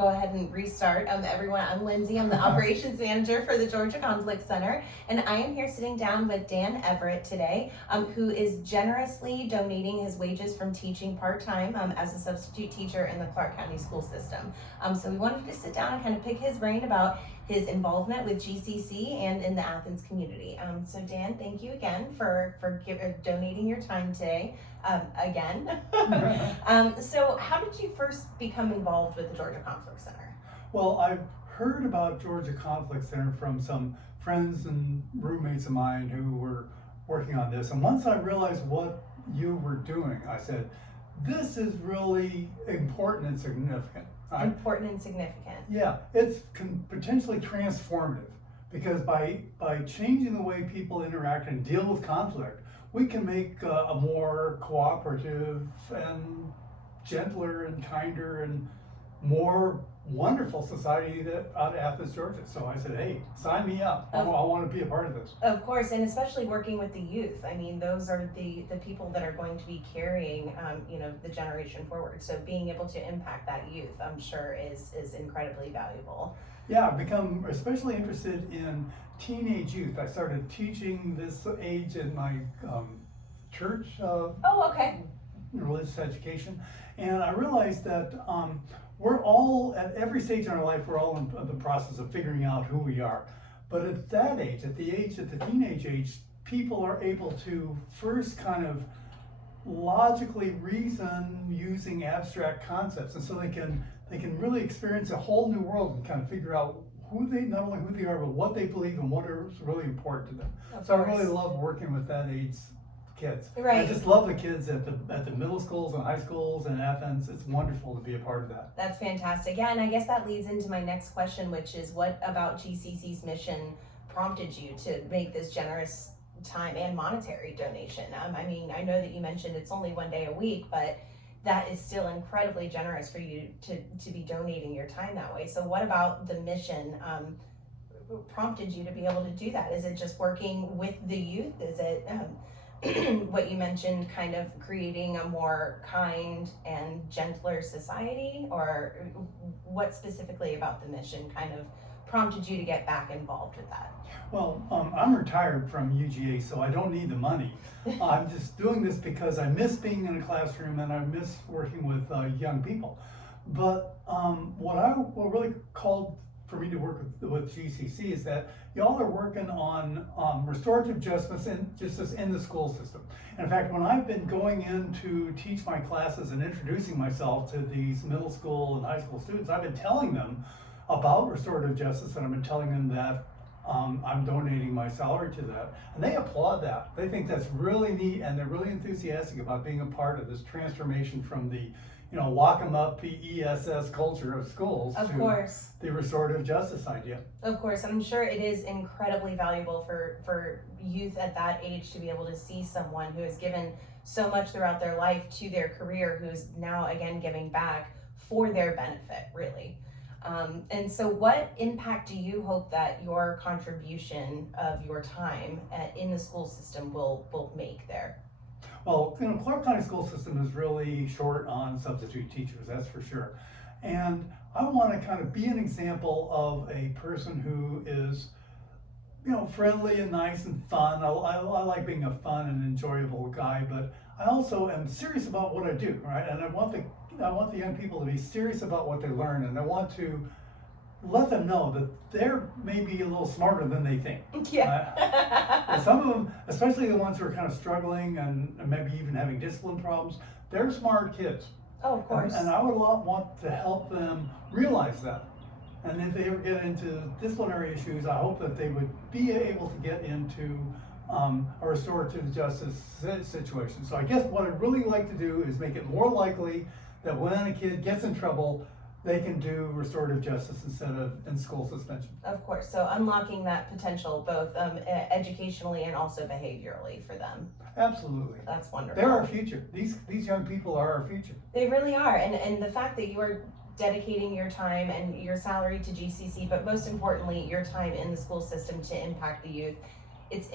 Go ahead and restart. Everyone, I'm Lindsay. I'm the operations manager for the Georgia Conflict Center, and I am here sitting down with Dan Everett today, who is generously donating his wages from teaching part-time as a substitute teacher in the Clark County school system. So we wanted to sit down and kind of pick his brain about his involvement with GCC and in the Athens community. So Dan, thank you again for donating your time today. Again. So how did you first become involved with the Georgia Conflict Center? Well, I've heard about Georgia Conflict Center from some friends and roommates of mine who were working on this. And once I realized what you were doing, I said, this is really important and significant. Important and significant. Yeah, it's potentially transformative because by changing the way people interact and deal with conflict, we can make a more cooperative and gentler and kinder and more wonderful society out of Athens, Georgia. So I said, hey, sign me up. I want to be a part of this. Of course, and especially working with the youth. I mean, those are the people that are going to be carrying, the generation forward. So being able to impact that youth, I'm sure, is incredibly valuable. Yeah, I've become especially interested in teenage youth. I started teaching this age in my church. Okay. Religious education, and I realized that we're all at every stage in our life. We're all in the process of figuring out who we are. But at that age, at the teenage age, people are able to first kind of logically reason using abstract concepts, and so they can really experience a whole new world and kind of figure out not only who they are, but what they believe and what is really important to them. So I really love working with that age kids. Right. I just love the kids at the middle schools and high schools in Athens. It's wonderful to be a part of that. That's fantastic. Yeah, and I guess that leads into my next question, which is what about GCC's mission prompted you to make this generous time and monetary donation? I mean, I know that you mentioned it's only one day a week, but that is still incredibly generous for you to be donating your time that way. So what about the mission prompted you to be able to do that? Is it just working with the youth? Is it what you mentioned, kind of creating a more kind and gentler society, or what specifically about the mission kind of prompted you to get back involved with that? Well, I'm retired from UGA, so I don't need the money. I'm just doing this because I miss being in a classroom and I miss working with young people. But what really called for me to work with GCC is that y'all are working on restorative justice in the school system. And in fact, when I've been going in to teach my classes and introducing myself to these middle school and high school students, I've been telling them about restorative justice, and I've been telling them that I'm donating my salary to that. And they applaud that. They think that's really neat, and they're really enthusiastic about being a part of this transformation from the lock 'em up PESS culture of schools to the restorative justice idea. Of course, I'm sure it is incredibly valuable for youth at that age to be able to see someone who has given so much throughout their life to their career, who's now again giving back for their benefit, really. And so what impact do you hope that your contribution of your time in the school system will make there? Well, Clark County school system is really short on substitute teachers, that's for sure. And I want to kind of be an example of a person who is, friendly and nice and fun. I like being a fun and enjoyable guy, but I also am serious about what I do, right? And I want the young people to be serious about what they learn, and I want to let them know that they're maybe a little smarter than they think. Yeah. And some of them, especially the ones who are kind of struggling and maybe even having discipline problems, they're smart kids. Oh, of course. And I would want to help them realize that. And if they ever get into disciplinary issues, I hope that they would be able to get into a restorative justice situation. So I guess what I'd really like to do is make it more likely that when a kid gets in trouble, they can do restorative justice instead of in school suspension. Of course, so unlocking that potential both educationally and also behaviorally for them. Absolutely. That's wonderful. They're our future. These young people are our future. They really are, and the fact that you are dedicating your time and your salary to GCC, but most importantly, your time in the school system to impact the youth, it's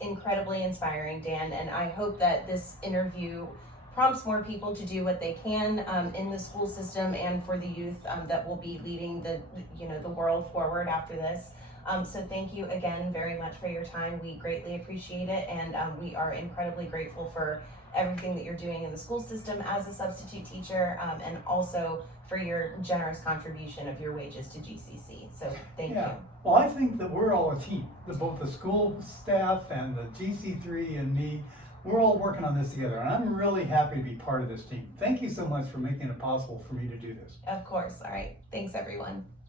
incredibly inspiring, Dan, and I hope that this interview prompts more people to do what they can in the school system and for the youth that will be leading the world forward after this. So thank you again very much for your time. We greatly appreciate it, and we are incredibly grateful for everything that you're doing in the school system as a substitute teacher, and also for your generous contribution of your wages to GCC. So thank you. Well, I think that we're all a team. Both the school staff and the GC3 and me, we're all working on this together, and I'm really happy to be part of this team. Thank you so much for making it possible for me to do this. Of course. All right. Thanks, everyone.